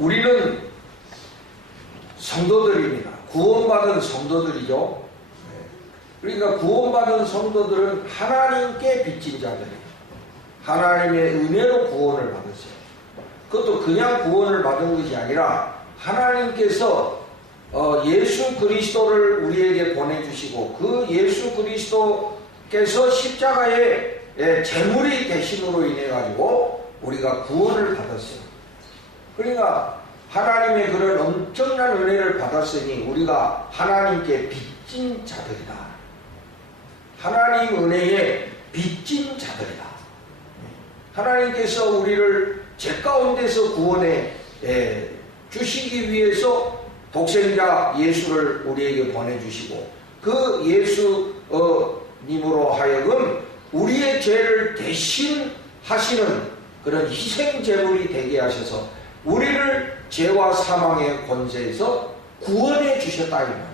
우리는 성도들입니다. 구원받은 성도들이죠. 그러니까 구원받은 성도들은 하나님께 빚진 자들이에요. 하나님의 은혜로 구원을 받았어요. 그것도 그냥 구원을 받은 것이 아니라 하나님께서 예수 그리스도를 우리에게 보내주시고 그 예수 그리스도께서 십자가의 제물이 되심으로 인해 가지고 우리가 구원을 받았어요. 그러니까 하나님의 그런 엄청난 은혜를 받았으니 우리가 하나님께 빚진 자들이다. 하나님 은혜에 빚진 자들이다. 하나님께서 우리를 죄 가운데서 구원해 주시기 위해서 독생자 예수를 우리에게 보내주시고 그 예수님으로 하여금 우리의 죄를 대신하시는 그런 희생제물이 되게 하셔서 우리를 죄와 사망의 권세에서 구원해 주셨다 이 말이에요.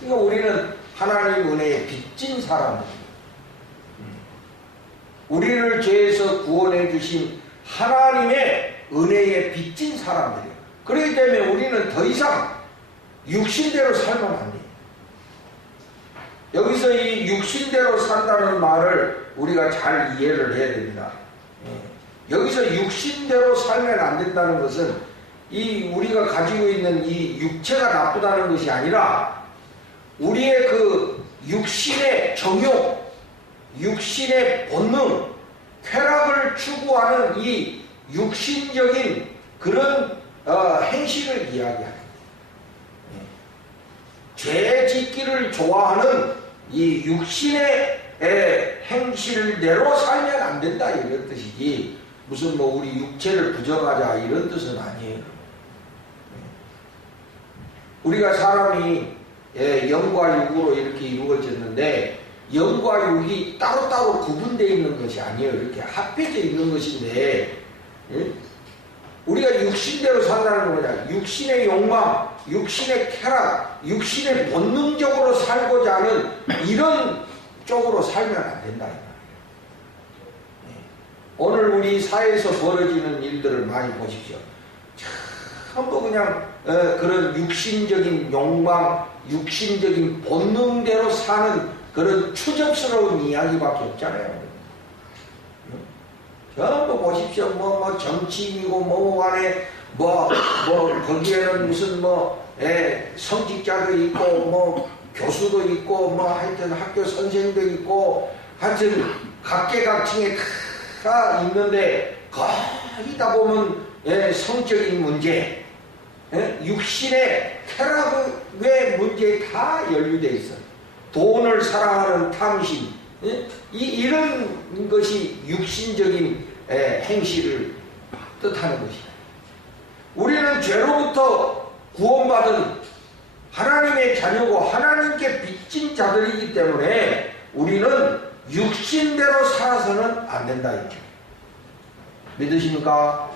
그러니까 우리는 하나님 은혜에 빚진 사람들입니다. 우리를 죄에서 구원해 주신 하나님의 은혜에 빚진 사람들이에요. 그렇기 때문에 우리는 더 이상 육신대로 살면 안 돼요. 여기서 이 육신대로 산다는 말을 우리가 잘 이해를 해야 됩니다. 여기서 육신대로 살면 안 된다는 것은 이 우리가 가지고 있는 이 육체가 나쁘다는 것이 아니라 우리의 그 육신의 정욕, 육신의 본능, 쾌락을 추구하는 이 육신적인 그런 행실을 이야기하는 죄 짓기를 좋아하는 이 육신의 행실대로 살면 안 된다 이런 뜻이지 무슨 뭐 우리 육체를 부정하자 이런 뜻은 아니에요. 우리가 사람이 영과 육으로 이렇게 이루어졌는데 영과 육이 따로따로 구분되어 있는 것이 아니에요. 이렇게 합해져 있는 것인데 우리가 육신대로 산다는 건 뭐냐? 육신의 욕망, 육신의 쾌락, 육신의 본능적으로 살고자 하는 이런 쪽으로 살면 안 된다. 오늘 우리 사회에서 벌어지는 일들을 많이 보십시오. 전부 그냥 그런 육신적인 욕망, 육신적인 본능대로 사는 그런 추접스러운 이야기밖에 없잖아요. 전부 보십시오. 뭐 정치인이고 뭐 안에 거기에는 무슨 성직자도 있고 뭐 교수도 있고 뭐 하여튼 학교 선생도 있고 하여튼 각계각층에 다 있는데 거의 다 보면 성적인 문제, 육신의 쾌락의 문제에 다 연루되어 있어요. 돈을 사랑하는 탐심, 이런 것이 육신적인 행실을 뜻하는 것이다. 우리는 죄로부터 구원받은 하나님의 자녀고 하나님께 빚진 자들이기 때문에 우리는 육신대로 살아서는 안 된다. 이렇게. 믿으십니까?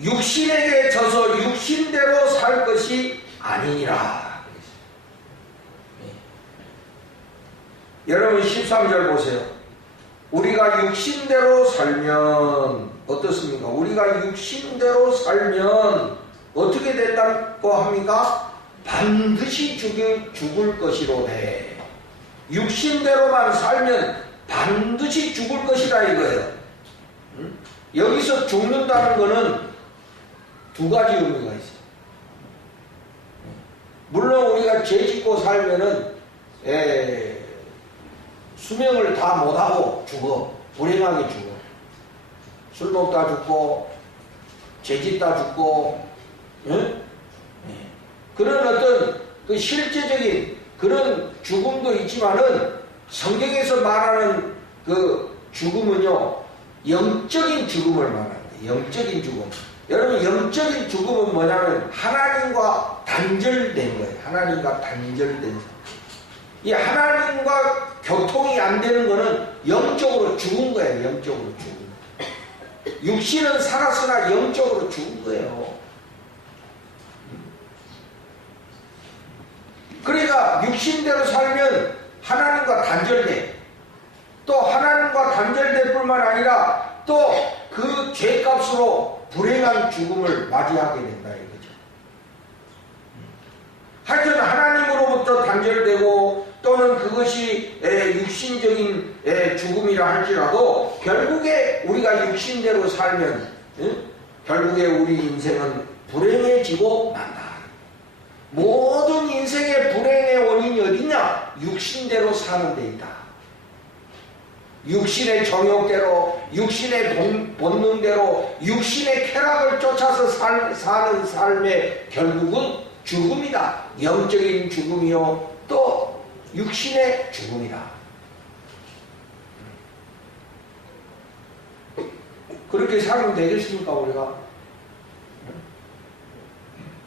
육신에게 져서 육신대로 살 것이 아니니라. 여러분 13절 보세요. 우리가 육신대로 살면 어떻습니까? 우리가 육신대로 살면 어떻게 된다고 합니까? 반드시 죽을 것이로되. 육신대로만 살면 반드시 죽을 것이다 이거예요. 여기서 죽는다는 것은 두 가지 의미가 있어요. 물론 우리가 죄 짓고 살면은 수명을 다 못하고 죽어. 불행하게 죽어. 술 먹다 죽고 죄 짓다 죽고 그런 어떤 그 실제적인 그런 죽음도 있지만은 성경에서 말하는 그 죽음은요 영적인 죽음을 말합니다. 영적인 죽음. 여러분 영적인 죽음은 뭐냐면 하나님과 단절된 거예요. 하나님과 단절된 사람. 이 하나님과 교통이 안 되는 거는 영적으로 죽은 거예요. 영적으로 죽은 거예요. 육신은 살았으나 영적으로 죽은 거예요. 그러니까 육신대로 살면 하나님과 단절돼. 또 하나님과 단절될 뿐만 아니라 또 그 죄값으로 불행한 죽음을 맞이하게 된다 이거죠. 하여튼 하나님으로부터 단절되고 또는 그것이 육신적인 죽음이라 할지라도 결국에 우리가 육신대로 살면 결국에 우리 인생은 불행해지고 만다. 모든 인생의 불행의 원인이 어디냐? 육신대로 사는 데 있다. 육신의 정욕대로, 육신의 본능대로, 육신의 쾌락을 쫓아서 사는 삶의 결국은 죽음이다. 영적인 죽음이요 또 육신의 죽음이다. 그렇게 살면 되겠습니까 우리가?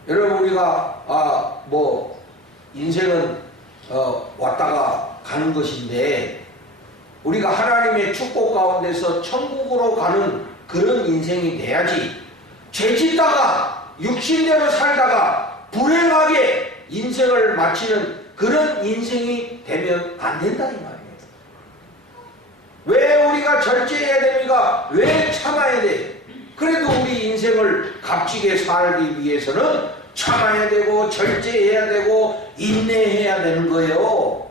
여러분 우리가 인생은 왔다가 가는 것인데 우리가 하나님의 축복 가운데서 천국으로 가는 그런 인생이 돼야지, 죄짓다가 육신대로 살다가 불행하게 인생을 마치는 그런 인생이 되면 안 된다 이 말이에요. 왜 우리가 절제해야 됩니까? 왜 참아야 돼? 그래도 우리 인생을 값지게 살기 위해서는 참아야 되고 절제해야 되고 인내해야 되는 거예요.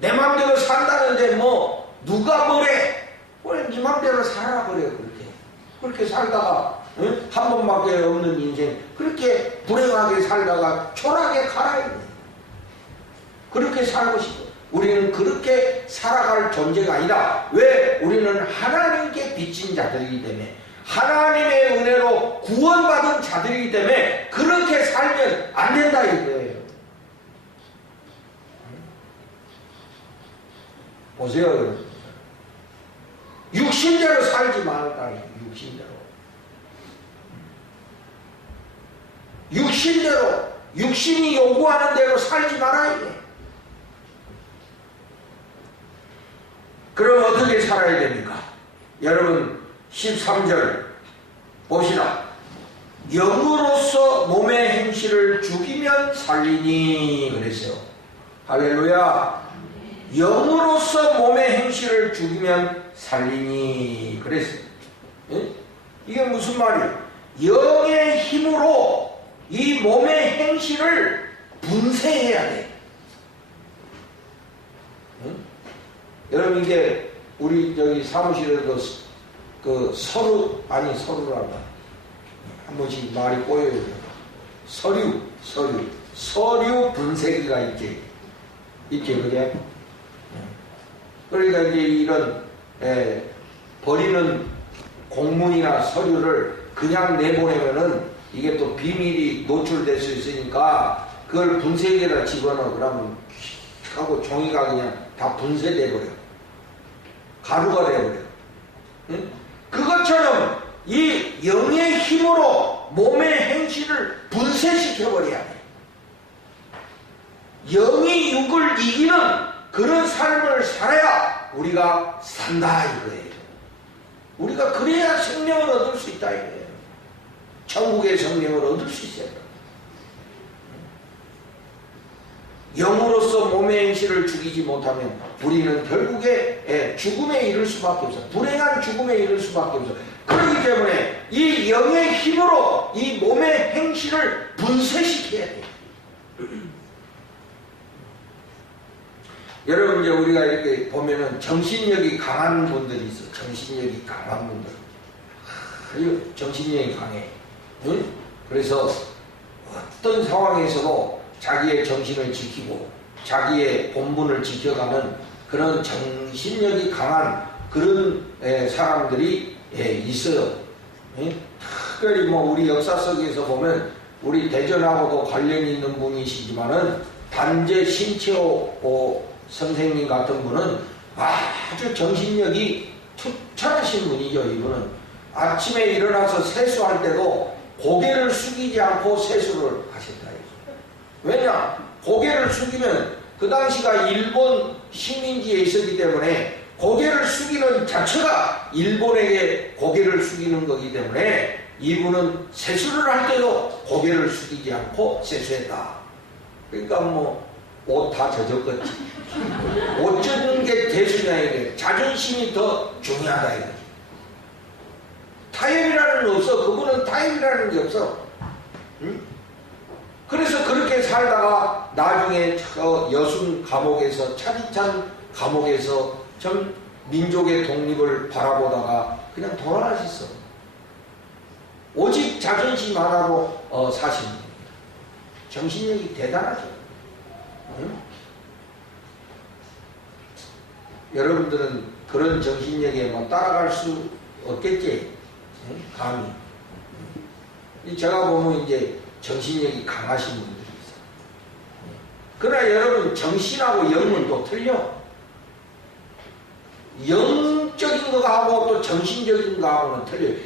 내 맘대로 산다는데 누가 뭐래? 왜 네 맘대로 살아 그래. 그렇게 살다가 한 번밖에 없는 인생 그렇게 불행하게 살다가 초라하게 가라. 그렇게 살고 싶어. 우리는 그렇게 살아갈 존재가 아니다. 왜? 우리는 하나님께 빚진 자들이기 때문에, 하나님의 은혜로 구원받은 자들이기 때문에 그렇게 살면 안 된다 이거예요. 보세요 여러분. 육신대로 살지 말까. 육신대로 육신이 요구하는 대로 살지 말아야 돼. 그럼 어떻게 살아야 됩니까? 여러분 13절 보시라. 영으로서 몸의 행실을 죽이면 살리니 그랬어요. 할렐루야. 영으로서 몸의 행실을 죽이면 살리니 그랬어요. 이게 무슨 말이에요? 영의 힘으로 이 몸의 행실을 분쇄해야 돼. 여러분 이게 우리 저기 사무실에도 서류란다. 한 번씩 말이 꼬여요. 서류 분쇄기가 있지 그게. 그러니까 이제 이런 버리는 공문이나 서류를 그냥 내보내면은 이게 또 비밀이 노출될 수 있으니까 그걸 분쇄기에다 집어넣어. 그러면 하고 종이가 그냥 다 분쇄돼 버려. 가루가 돼버려. 그것처럼 이 영의 힘으로 몸의 행실을 분쇄시켜버려야 돼. 영이 육을 이기는 그런 삶을 살아야 우리가 산다 이거예요. 우리가 그래야 생명을 얻을 수 있다 이거예요. 천국의 생명을 얻을 수 있어요. 영으로서 몸의 행실을 죽이지 못하면 우리는 결국에 죽음에 이를 수밖에 없어. 불행한 죽음에 이를 수밖에 없어. 그렇기 때문에 이 영의 힘으로 이 몸의 행실을 분쇄시켜야 돼. 여러분 이제 우리가 이렇게 보면은 정신력이 강한 분들이 있어. 정신력이 강한 분들. 정신력이 강해. 응? 그래서 어떤 상황에서도 자기의 정신을 지키고 자기의 본분을 지켜가는 그런 정신력이 강한 그런 사람들이 있어요. 특별히 우리 역사 속에서 보면 우리 대전하고도 관련이 있는 분이시지만은 단재 신채호 선생님 같은 분은 아주 정신력이 투철하신 분이죠. 이분은 아침에 일어나서 세수할 때도 고개를 숙이지 않고 세수를 하셨다. 왜냐? 고개를 숙이면 그 당시가 일본 식민지에 있었기 때문에 고개를 숙이는 자체가 일본에게 고개를 숙이는 거기 때문에 이분은 세수를 할 때도 고개를 숙이지 않고 세수했다. 그러니까 옷 다 젖었겠지. 옷 젖는 게 대수냐 이게. 자존심이 더 중요하다 이거. 타협이라는 게 없어. 그분은 타협이라는 게 없어. 응? 그래서 그렇게 살다가 나중에 여순 감옥에서 차디찬 감옥에서 전 민족의 독립을 바라보다가 그냥 돌아가셨어. 오직 자존심 하나로 사신 겁니다. 정신력이 대단하죠. 응? 여러분들은 그런 정신력에 뭐 따라갈 수 없겠지. 응? 감히. 제가 보면 이제 정신력이 강하신 분들이 있어요. 그러나 여러분 정신하고 영은 또 틀려. 영적인 거하고 또 정신적인 거하고는 틀려요.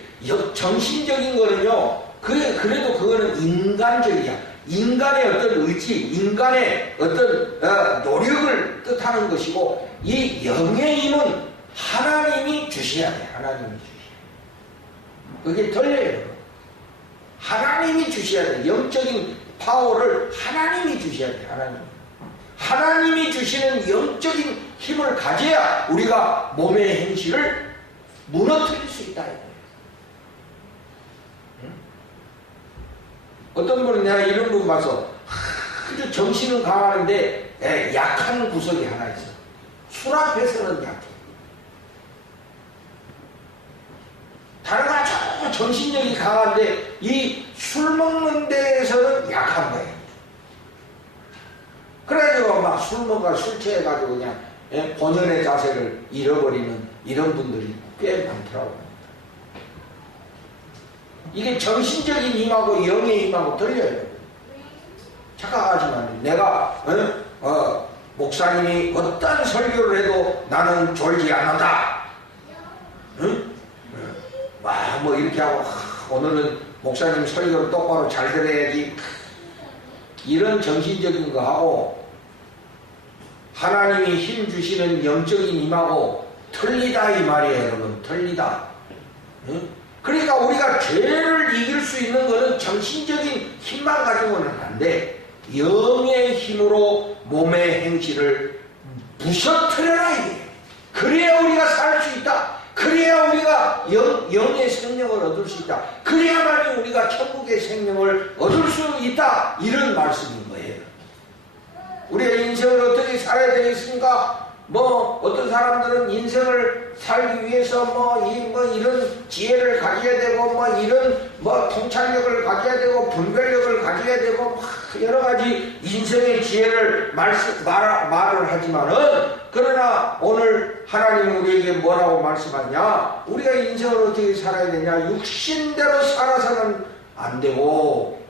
정신적인 거는요, 그래도 그거는 인간적이야. 인간의 어떤 의지, 인간의 어떤 노력을 뜻하는 것이고, 이 영의 힘은 하나님이 주셔야 돼. 하나님이 주셔야 돼. 그게 틀려요. 하나님이 주셔야 돼. 영적인 파워를 하나님이 주셔야 돼. 하나님이 주시는 영적인 힘을 가져야 우리가 몸의 행실을 무너뜨릴 수 있다. 응? 어떤 분은 내가 이런 분 봐서 아주 정신은 강하는데 약한 구석이 하나 있어. 술 앞에서는 약해. 다른 건 아주 정신력이 강한데 이 술 먹는 데에서는 약한 거예요. 그래가지고 막 술 먹어 술 취해가지고 그냥 본연의 자세를 잃어버리는 이런 분들이 꽤 많더라고요. 이게 정신적인 힘하고 영의 힘하고 틀려요. 착각하지만 내가 목사님이 어떤 설교를 해도 나는 졸지 않는다. 응? 뭐 이렇게 하고 오늘은 목사님 설교를 똑바로 잘 들어야지. 이런 정신적인 거 하고 하나님이 힘 주시는 영적인 힘하고 틀리다 이 말이에요. 여러분 틀리다. 응? 그러니까 우리가 죄를 이길 수 있는 것은 정신적인 힘만 가지고는 안 돼. 영의 힘으로 몸의 행실을 부셔뜨려라 이게. 그래야 우리가 살 수 있다. 그래야 우리가 영의 생명을 얻을 수 있다. 그래야만이 우리가 천국의 생명을 얻을 수 있다. 이런 말씀인 거예요. 우리의 인생을 어떻게 살아야 되겠습니까? 뭐 어떤 사람들은 인생을 살기 위해서 이런 지혜를 가져야 되고 이런 통찰력을 가져야 되고 분별력을 가져야 되고 여러 가지 인생의 지혜를 말을 하지만은 그러나 오늘 하나님은 우리에게 뭐라고 말씀하냐? 우리가 인생을 어떻게 살아야 되냐? 육신대로 살아서는 안 되고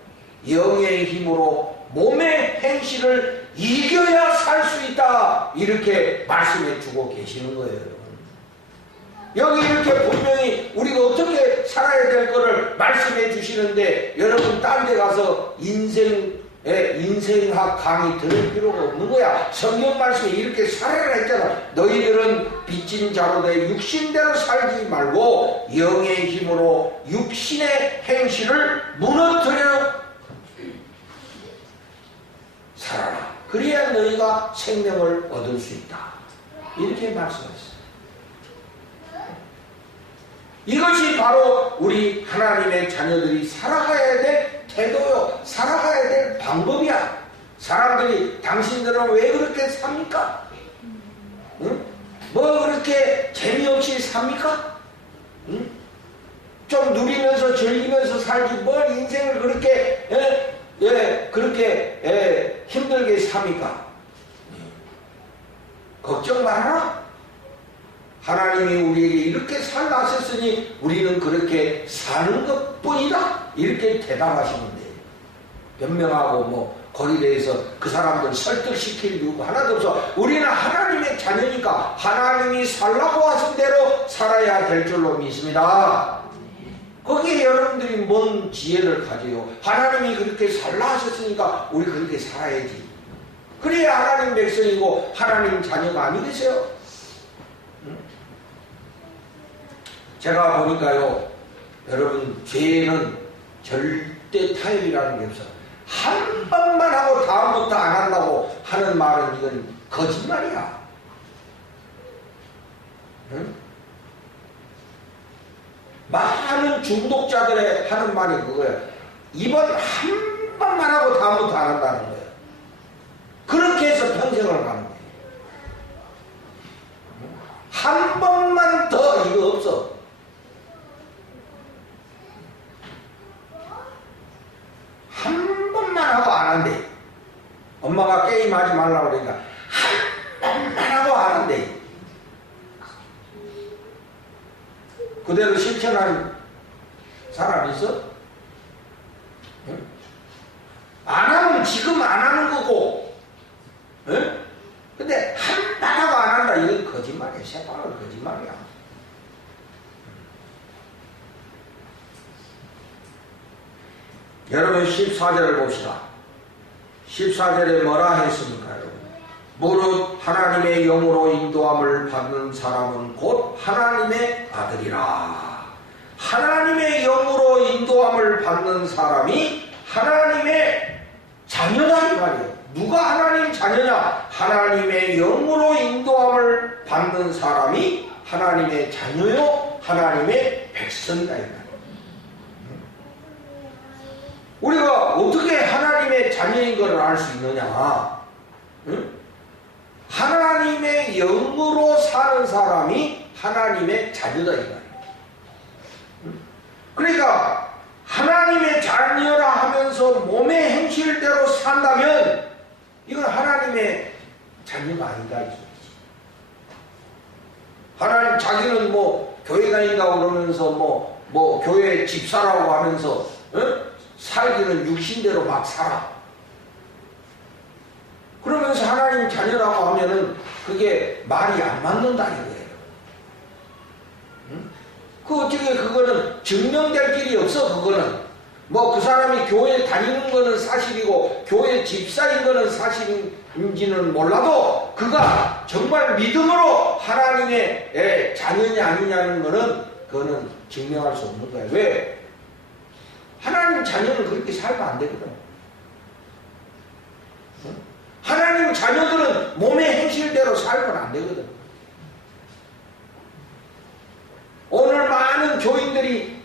영의 힘으로 몸의 행실을 이겨야 살 수 있다. 이렇게 말씀해 주고 계시는 거예요, 여러분. 여기 이렇게 분명히 우리가 어떻게 살아야 될 거를 말씀해 주시는데 여러분 딴 데 가서 인생학 강의 들을 필요가 없는 거야. 성경 말씀에 이렇게 살아라 했잖아. 너희들은 빚진 자로 내 육신대로 살지 말고 영의 힘으로 육신의 행실을 무너뜨려 살아라. 그래야 너희가 생명을 얻을 수 있다. 이렇게 말씀하셨어요. 이것이 바로 우리 하나님의 자녀들이 살아가야 될 태도요. 살아가야 될 방법이야. 사람들이 당신들은 왜 그렇게 삽니까? 응? 뭐 그렇게 재미없이 삽니까? 응? 좀 누리면서 즐기면서 살지 뭘 인생을 그렇게 그렇게 힘들게 삽니까? 걱정 말아라. 하나님이 우리에게 이렇게 살라 하셨으니 우리는 그렇게 사는 것뿐이다. 이렇게 대답하시면 돼요. 변명하고 거기대해서 그 사람들 설득시킬 이유가 하나도 없어. 우리는 하나님의 자녀니까 하나님이 살라고 하신 대로 살아야 될 줄로 믿습니다. 거기에 여러분들이 뭔 지혜를 가져요. 하나님이 그렇게 살라 하셨으니까 우리 그렇게 살아야지. 그래야 하나님 백성이고 하나님 자녀가 아니겠어요? 제가 보니까요, 여러분 죄는 절대 타협이라는 게 없어. 한 번만 하고 다음부터 안 한다고 하는 말은 이건 거짓말이야. 응? 많은 중독자들의 하는 말이 그거야. 이번 한 번만 하고 다음부터 안 한다는 거야. 그렇게 해서 평생을 가는 거야. 한 번만 더 이거 없어. 한 번만 하고 안 한대. 엄마가 게임하지 말라고 그러니까 한 번만 하고 안 한대. 그대로 실천한 사람 있어? 응? 안 하면 지금 안 하는 거고, 응? 근데 한 번 하고 안 한다. 이건 거짓말이야. 새빨간 거짓말이야. 여러분 14절을 봅시다. 14절에 뭐라 했습니까? 여러분? 무릇 하나님의 영으로 인도함을 받는 사람은 곧 하나님의 아들이라. 하나님의 영으로 인도함을 받는 사람이 하나님의 자녀다 이 말이에요. 누가 하나님 자녀냐? 하나님의 영으로 인도함을 받는 사람이 하나님의 자녀요 하나님의 백성이다 이 말이에요. 우리가 어떻게 하나님의 자녀인 것을 알 수 있느냐? 응? 하나님의 영으로 사는 사람이 하나님의 자녀다 이 말이에요. 응? 그러니까 하나님의 자녀라 하면서 몸의 행실대로 산다면 이건 하나님의 자녀가 아니다 이 소리지. 하나님 자기는 뭐 교회 다닌다고 그러면서 뭐 교회 집사라고 하면서 응? 살기는 육신대로 막 살아. 그러면서 하나님 자녀라고 하면은 그게 말이 안 맞는다 이거예요. 응? 그 어떻게 그거는 증명될 길이 없어. 그거는 뭐 그 사람이 교회 다니는 거는 사실이고 교회 집사인 거는 사실인지는 몰라도 그가 정말 믿음으로 하나님의 자녀냐 아니냐는 거는 그거는 증명할 수 없는 거야. 왜? 하나님 자녀는 그렇게 살면 안 되거든. 응? 하나님 자녀들은 몸의 행실대로 살면 안 되거든. 오늘 많은 교인들이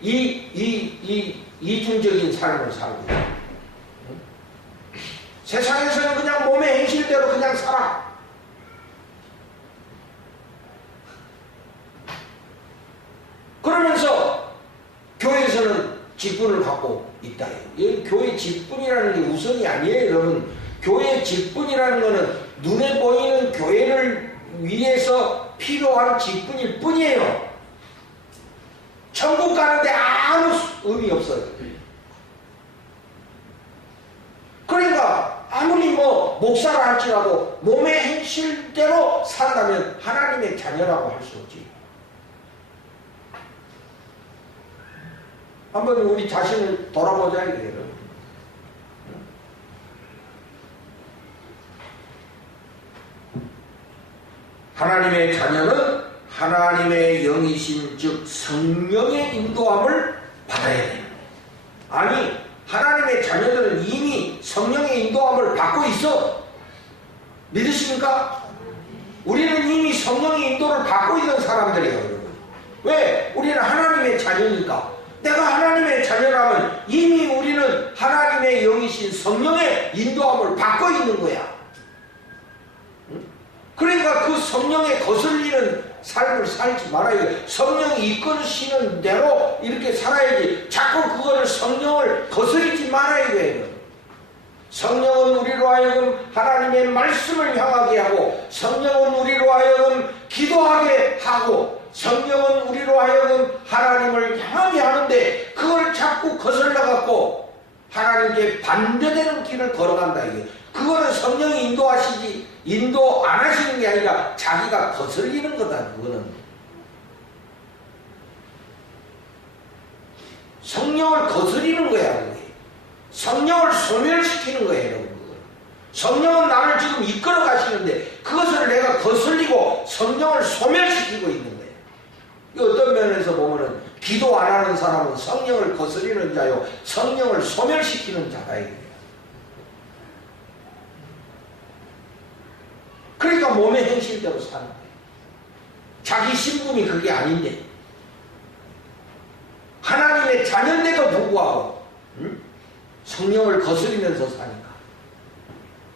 이중적인 삶을 살고 있어요. 응? 세상에서는 그냥 몸의 행실대로 그냥 살아. 그러면서 교회에서는 직분을 갖고 있다. 이 교회 직분이라는 게 우선이 아니에요, 여러분. 교회 직분이라는 것은 눈에 보이는 교회를 위해서 필요한 직분일 뿐이에요. 천국 가는데 아무 의미 없어요. 그러니까 아무리 뭐 목사라 할지라도 몸의 행실대로 산다면 하나님의 자녀라고 할 수 없지. 한번 우리 자신을 돌아보자 이거예요. 하나님의 자녀는 하나님의 영이신 즉 성령의 인도함을 받아야 돼요. 아니 하나님의 자녀들은 이미 성령의 인도함을 받고 있어. 믿으십니까? 우리는 이미 성령의 인도를 받고 있는 사람들이에요. 여러분. 왜? 우리는 하나님의 자녀니까. 내가 하나님의 자녀라면 이미 우리는 하나님의 영이신 성령의 인도함을 받고 있는 거야. 그러니까 그 성령에 거슬리는 삶을 살지 말아야 돼. 성령이 이끌으시는 대로 이렇게 살아야지. 자꾸 그거를 성령을 거스르지 말아야 돼요. 성령은 우리로 하여금 하나님의 말씀을 향하게 하고, 성령은 우리로 하여금 기도하게 하고, 성령은 우리로 하여금 하나님을 향하게 하는데 그걸 자꾸 거슬러갖고 하나님께 반대되는 길을 걸어간다 이게. 그거는 성령이 인도하시지 인도 안 하시는 게 아니라 자기가 거슬리는 거다. 그거는 성령을 거스리는 거야. 그게. 성령을 소멸시키는 거예요. 여러분. 성령은 나를 지금 이끌어 가시는데 그것을 내가 거슬리고 성령을 소멸시키고 있는 거예요. 어떤 면에서 보면은 기도 안 하는 사람은 성령을 거스리는 자요 성령을 소멸시키는 자다 이거예요. 몸의 행실대로 사는 거예요. 자기 신분이 그게 아닌데 하나님의 자녀인데도 불구하고 성령을 거스리면서 사니까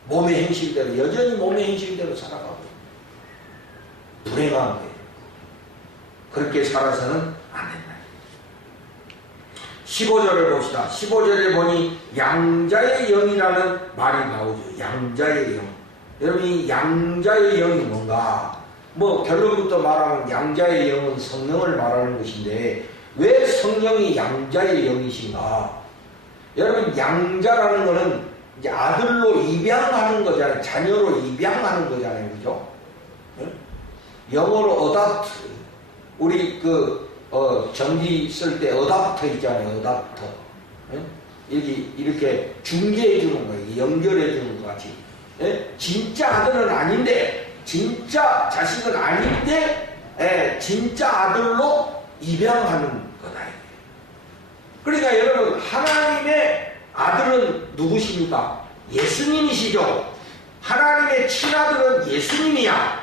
몸의 행실대로 여전히 몸의 행실대로 살아가고 불행한 거예요. 그렇게 살아서는 안 된다. 15절을 봅시다. 15절에 보니 양자의 영이라는 말이 나오죠. 양자의 영. 여러분 이 양자의 영이 뭔가? 뭐 결론부터 말하면 양자의 영은 성령을 말하는 것인데 왜 성령이 양자의 영이신가? 여러분 양자라는 것은 이제 아들로 입양하는 거잖아요. 자녀로 입양하는 거잖아요. 그죠? 영어로 어답트. 우리 전기 쓸 때 어답터 있잖아요. 어답터. 이렇게 중개해 주는 거예요. 연결해 주는 것 같이. 진짜 아들은 아닌데, 진짜 자식은 아닌데, 진짜 아들로 입양하는 거다. 그러니까 여러분, 하나님의 아들은 누구십니까? 예수님이시죠. 하나님의 친아들은 예수님이야.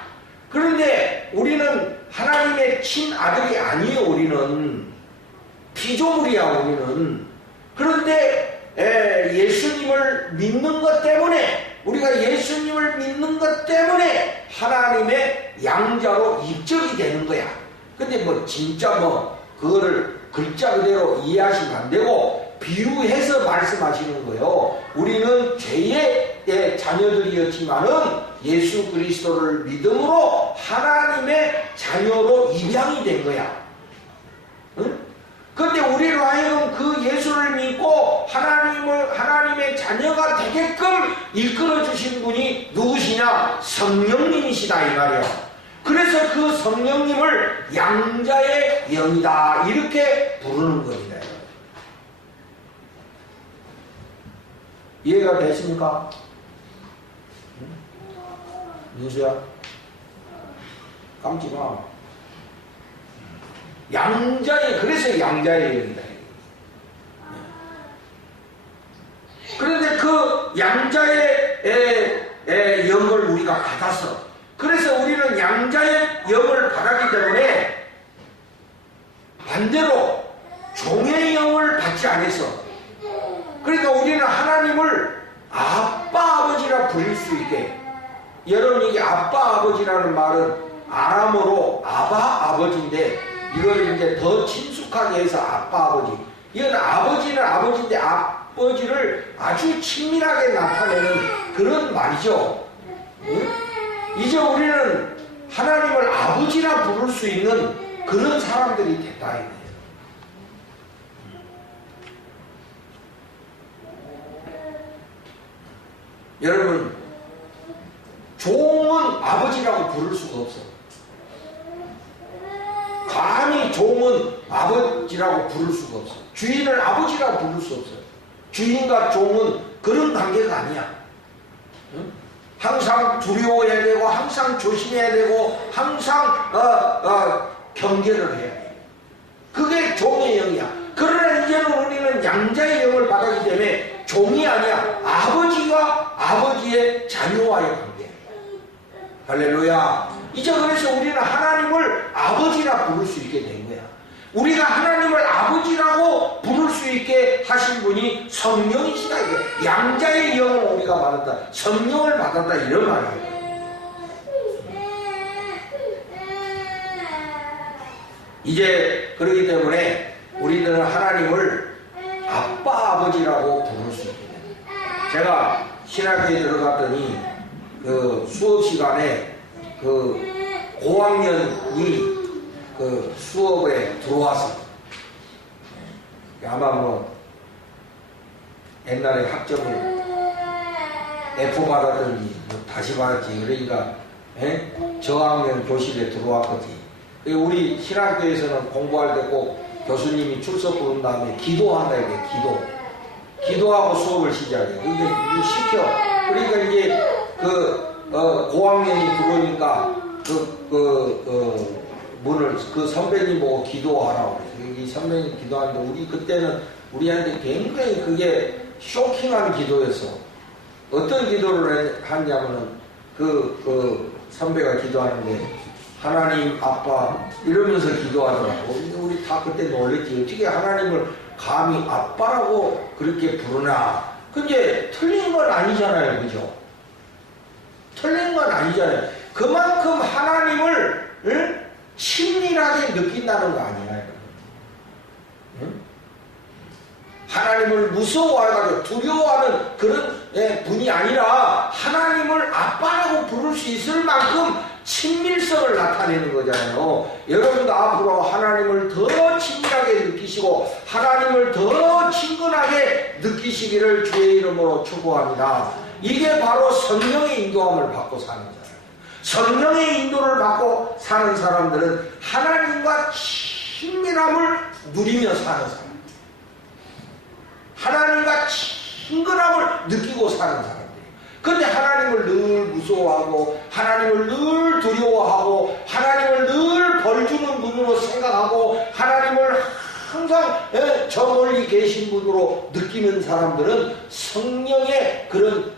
그런데 우리는 하나님의 친아들이 아니에요. 우리는 피조물이야. 우리는. 그런데 예수님을 믿는 것 때문에, 우리가 예수님을 믿는 것 때문에 하나님의 양자로 입적이 되는 거야. 근데 뭐 진짜 그거를 글자 그대로 이해하시면 안 되고 비유해서 말씀하시는 거예요. 우리는 죄의 자녀들이었지만은 예수 그리스도를 믿음으로 하나님의 자녀로 입양이 된 거야. 응? 그런데 우리로 하여금 그 예수를 믿고 하나님의 자녀가 되게끔 이끌어 주신 분이 누구시냐? 성령님이시다 이 말이야. 그래서 그 성령님을 양자의 영이다 이렇게 부르는 겁니다. 이해가 되십니까? 누수야? 깜지 마. 그래서 양자의 영이다. 그런데 그 양자의 영을 우리가 받았어. 그래서 우리는 양자의 영을 받았기 때문에 반대로 종의 영을 받지 않았어. 그러니까 우리는 하나님을 아빠 아버지라 부를 수 있게. 여러분 이게 아빠 아버지라는 말은 아람어로 아바 아버지인데 이걸 이제 더 친숙하게 해서 아빠 아버지. 이건 아버지는 아버지인데 아버지를 아주 친밀하게 나타내는 그런 말이죠. 응? 이제 우리는 하나님을 아버지라 부를 수 있는 그런 사람들이 됐다 이거예요. 여러분 종은 아버지라고 부를 수가 없어. 감히 종은 아버지라고 부를 수가 없어. 주인을 아버지라고 부를 수 없어요. 주인과 종은 그런 관계가 아니야. 응? 항상 두려워해야 되고 항상 조심해야 되고 항상 경계를 해야 돼. 그게 종의 영이야. 그러나 이제는 우리는 양자의 영을 받았기 때문에 종이 아니야. 아버지와 아버지의 자녀와의 관계. 할렐루야. 이제 그래서 우리는 하나님을 아버지라 부를 수 있게 된 거야. 우리가 하나님을 아버지라고 부를 수 있게 하신 분이 성령이시다. 이게 양자의 영을 우리가 받았다. 성령을 받았다. 이런 말이에요. 이제 그렇기 때문에 우리들은 하나님을 아빠 아버지라고 부를 수 있게 됩니다. 제가 신학교에 들어갔더니 그 수업 시간에 그 고학년이 그 수업에 들어와서 아마 옛날에 학점을 F 받았던지 다시 받았지. 그러니까 저학년 교실에 들어왔거지. 우리 신학교에서는 공부할 때 꼭 교수님이 출석 부른 다음에 기도한다 이게 기도하고 수업을 시작해. 근데 이거 시켜. 그러니까 이제 고학년이 들어오니까 문을 선배님 보고 기도하라고 그래서 이 선배님 기도하는데 우리 그때는 우리한테 굉장히 그게 쇼킹한 기도였어. 어떤 기도를 하냐면은 선배가 기도하는데 하나님 아빠 이러면서 기도하더라고. 우리 다 그때 놀랬지. 어떻게 하나님을 감히 아빠라고 그렇게 부르나. 근데 틀린 건 아니잖아요. 그죠? 틀린 건 아니잖아요. 그만큼 하나님을 친밀하게 느낀다는 거 아니에요. 응? 하나님을 무서워해가지고 두려워하는 그런 분이 아니라 하나님을 아빠라고 부를 수 있을 만큼 친밀성을 나타내는 거잖아요. 여러분도 앞으로 하나님을 더 친밀하게 느끼시고 하나님을 더 친근하게 느끼시기를 주의 이름으로 축복합니다. 이게 바로 성령의 인도함을 받고 사는 자예요. 성령의 인도를 받고 사는 사람들은 하나님과 친밀함을 누리며 사는 사람, 하나님과 친근함을 느끼고 사는 사람들이에요. 그런데 하나님을 늘 무서워하고 하나님을 늘 두려워하고 하나님을 늘 벌주는 분으로 생각하고 하나님을 항상 저 멀리 계신 분으로 느끼는 사람들은 성령의 그런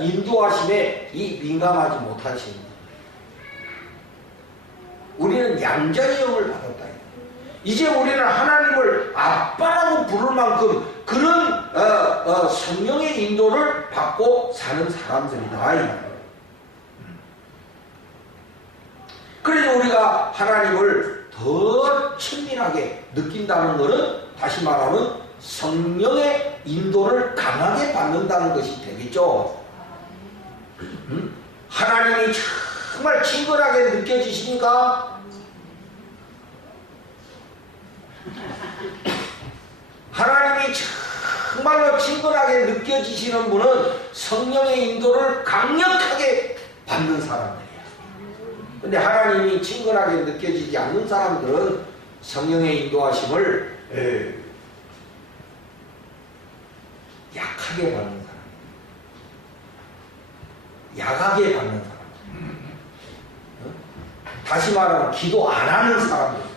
인도하심에 민감하지 못하시는 거예요. 우리는 양자의 영을 받았다. 이제 우리는 하나님을 아빠라고 부를 만큼 그런 성령의 인도를 받고 사는 사람들이다. 그래서 우리가 하나님을 더 친밀하게 느낀다는 것은 다시 말하면 성령의 인도를 강하게 받는다는 것이 되겠죠. 하나님이 정말 친근하게 느껴지십니까? 하나님이 정말로 친근하게 느껴지시는 분은 성령의 인도를 강력하게 받는 사람들이에요. 근데 하나님이 친근하게 느껴지지 않는 사람들은 성령의 인도하심을 약하게 받는 사람, 약하게 받는 사람. 다시 말하면 기도 안 하는 사람들.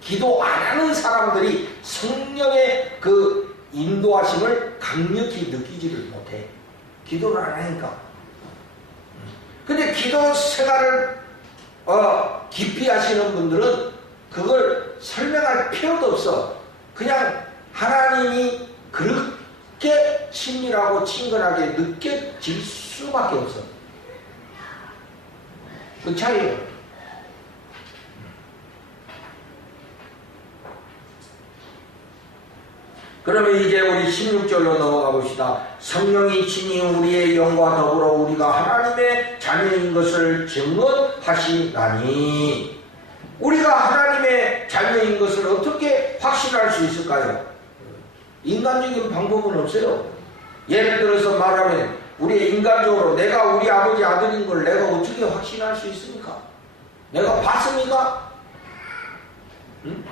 기도 안 하는 사람들이 성령의 그 인도하심을 강력히 느끼지를 못해. 기도를 안 하니까. 근데 기도 생활을 깊이 하시는 분들은 그걸 설명할 필요도 없어. 그냥 하나님이 그렇게 친밀하고 친근하게 느껴질 수밖에 없어. 그 차이예요. 그러면 이제 우리 16절로 넘어가 봅시다. 성령이 친히 우리의 영과 더불어 우리가 하나님의 자녀인 것을 증언하시나니. 우리가 하나님의 자녀인 것을 어떻게 확신할 수 있을까요? 인간적인 방법은 없어요. 예를 들어서 말하면 우리 인간적으로 내가 우리 아버지 아들인 걸 내가 어떻게 확신할 수 있습니까? 내가 봤습니까? 응?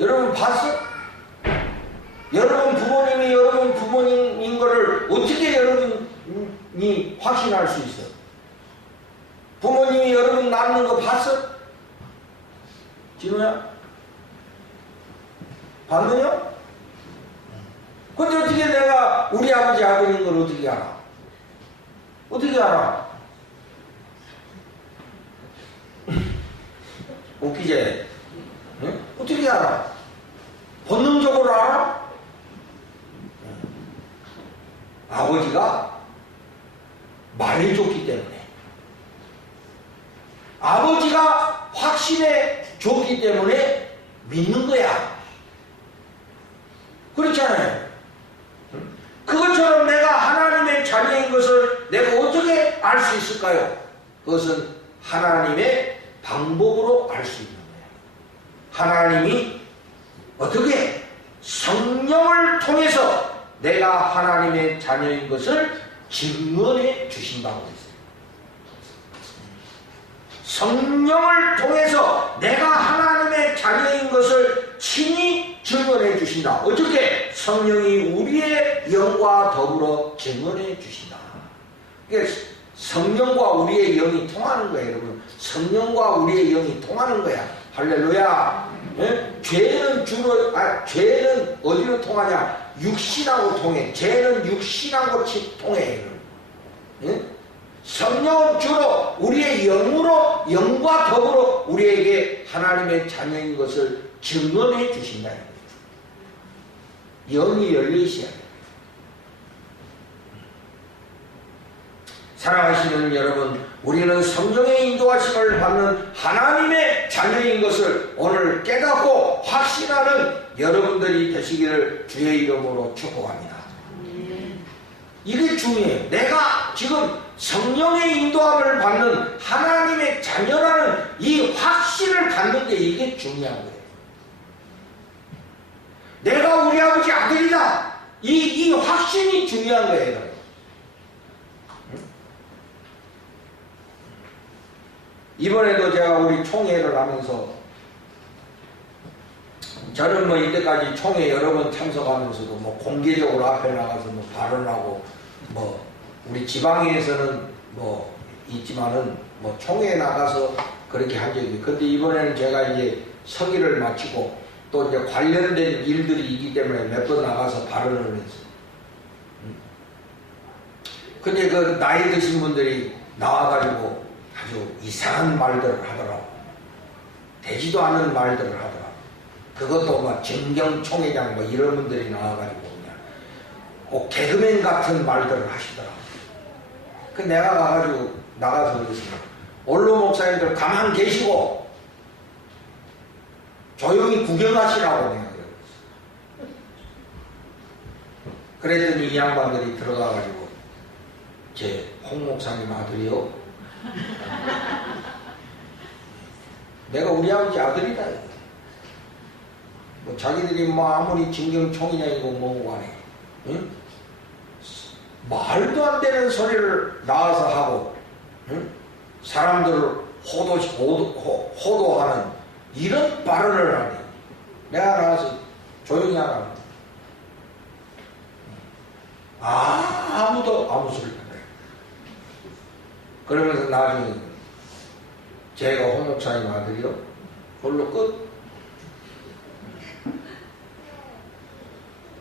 여러분 봤어? 여러분 부모님이 여러분 부모님인 거를 어떻게 여러분이 확신할 수 있어? 부모님이 여러분 낳는 거 봤어? 진우야? 봤느냐? 근데 어떻게 내가 우리 아버지 아들인 걸 어떻게 알아? 어떻게 알아? 웃기지? 응? 어떻게 알아? 본능적으로 알아? 아버지가 말해줬기 때문에, 아버지가 확신해 줬기 때문에 믿는 거야. 그렇잖아요. 그것처럼 내가 하나님의 자녀인 것을 내가 어떻게 알 수 있을까요? 그것은 하나님의 방법으로 알 수 있는 거예요. 하나님이 어떻게 성령을 통해서 내가 하나님의 자녀인 것을 증언해 주신다고 했어요. 성령을 통해서 내가 하나님의 자녀인 것을 친히 증언해 주신다. 어떻게? 성령이 우리의 영과 더불어 증언해 주신다. 이게 성령과 우리의 영이 통하는 거예요, 여러분. 성령과 우리의 영이 통하는 거야. 할렐루야. 예? 죄는 어디로 통하냐? 육신하고 통해. 죄는 육신하고 통해. 예? 성령은 주로 우리의 영으로, 영과 더불어 우리에게 하나님의 자녀인 것을 증언해 주신다. 영이 열리셔야 돼요. 사랑하시는 여러분, 우리는 성령의 인도하심을 받는 하나님의 자녀인 것을 오늘 깨닫고 확신하는 여러분들이 되시기를 주의 이름으로 축복합니다. 이게 중요해요. 내가 지금 성령의 인도함을 받는 하나님의 자녀라는 이 확신을 갖는 게 이게 중요한 거예요. 내가 우리 아버지 아들이다. 이 확신이 중요한 거예요. 이번에도 제가 우리 총회를 하면서 저는 뭐 이때까지 총회 여러 번 참석하면서도 뭐 공개적으로 앞에 나가서 뭐 발언하고 뭐 우리 지방에서는 뭐 있지만은 뭐 총회에 나가서 그렇게 한 적이 있어요. 근데 이번에는 제가 이제 서기를 마치고 또 이제 관련된 일들이 있기 때문에 몇 번 나가서 발언을 했어요. 근데 그 나이 드신 분들이 나와가지고 아주 이상한 말들을 하더라고. 되지도 않은 말들을 하더라고. 그것도 막 정경총회장 뭐 이런 분들이 나와가지고 그냥 꼭 개그맨 같은 말들을 하시더라고. 그 내가 가가지고 나가서 그랬습니다. 원로 목사님들 가만 계시고 조용히 구경하시라고 내가 그랬어요. 그랬더니 이 양반들이 들어가가지고 제 홍 목사님 아들이요. 내가 우리 아버지 아들이다. 뭐 자기들이 뭐 아무리 진경총회장이고 뭐고 하네. 응? 말도 안 되는 소리를 나와서 하고, 응? 사람들을 호도하는 이런 발언을 하네. 내가 나와서 조용히 하라고. 아무도 아무 소리 안 해. 그러면서 나중에 제가 홍 목사님 아들이요. 그걸로 끝.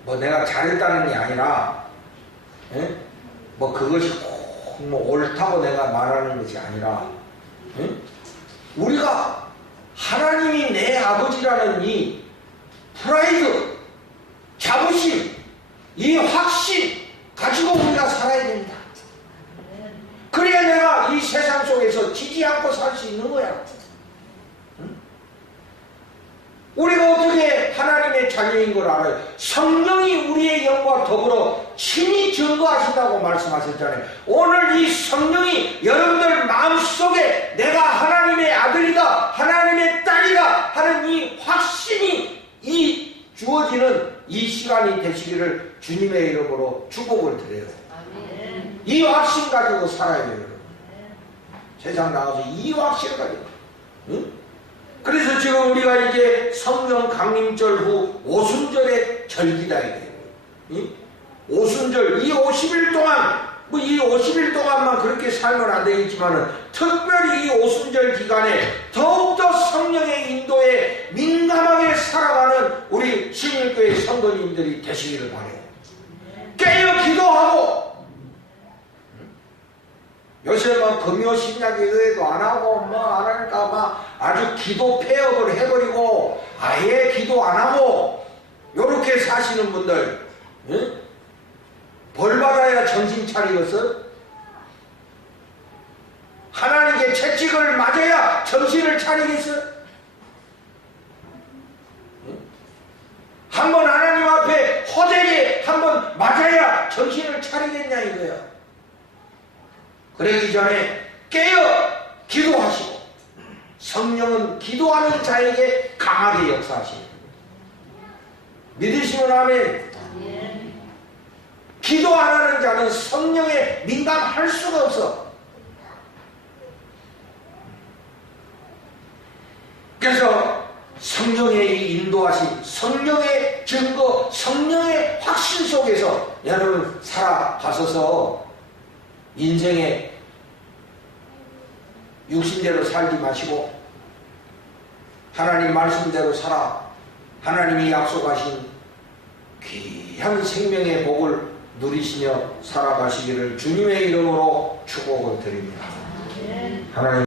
뭐 내가 잘했다는 게 아니라, 에? 뭐 그것이 뭐 옳다고 내가 말하는 것이 아니라, 에? 우리가 하나님이 내 아버지라는 이 프라이드, 자부심, 이 확신 가지고 우리가 살아야 됩니다. 그래야 내가 이 세상 속에서 지지 않고 살 수 있는 거야. 응? 우리가 어떻게 하나님의 자녀인 걸 알아요? 성령이 우리의 영과 더불어 친히 증거하신다고 말씀하셨잖아요. 오늘 이 성령이 여러분들 마음속에 내가 하나님의 아들이다, 하나님의 딸이다 하는 이 확신이 이 주어지는 이 시간이 되시기를 주님의 이름으로 축복을 드려요. 아멘. 이 확신 가지고 살아야 돼요. 세상 나가서 이 확신을 가지고. 응? 그래서 지금 우리가 이제 성령 강림절 후 오순절의 절기다 이거예요. 응? 오순절 이 50일 동안 뭐 이 50일 동안만 그렇게 살면 안 되겠지만은 특별히 이 오순절 기간에 더욱더 성령의 인도에 민감하게 살아가는 우리 신일교회 성도님들이 되시기를 바라요. 깨어 기도하고 요새 뭐 금요 신약 예배도 안 하고 뭐 안 하니까 막 아주 기도 폐업을 해버리고 아예 기도 안 하고 요렇게 사시는 분들 응? 벌 받아야 정신 차리겠어? 하나님께 채찍을 맞아야 정신을 차리겠어? 응? 한번 하나님 앞에 호되게 한번 맞아야 정신을 차리겠냐 이거야. 그러기 전에 깨어 기도하시고 성령은 기도하는 자에게 강하게 역사하십니다. 믿으시면 아멘. 기도 안 하는 자는 성령에 민감할 수가 없어. 그래서 성령의 인도하심, 성령의 증거, 성령의 확신 속에서 여러분 살아가셔서 인생에 육신대로 살지 마시고 하나님 말씀대로 살아 하나님이 약속하신 귀한 생명의 복을 누리시며 살아가시기를 주님의 이름으로 축복을 드립니다. 하나님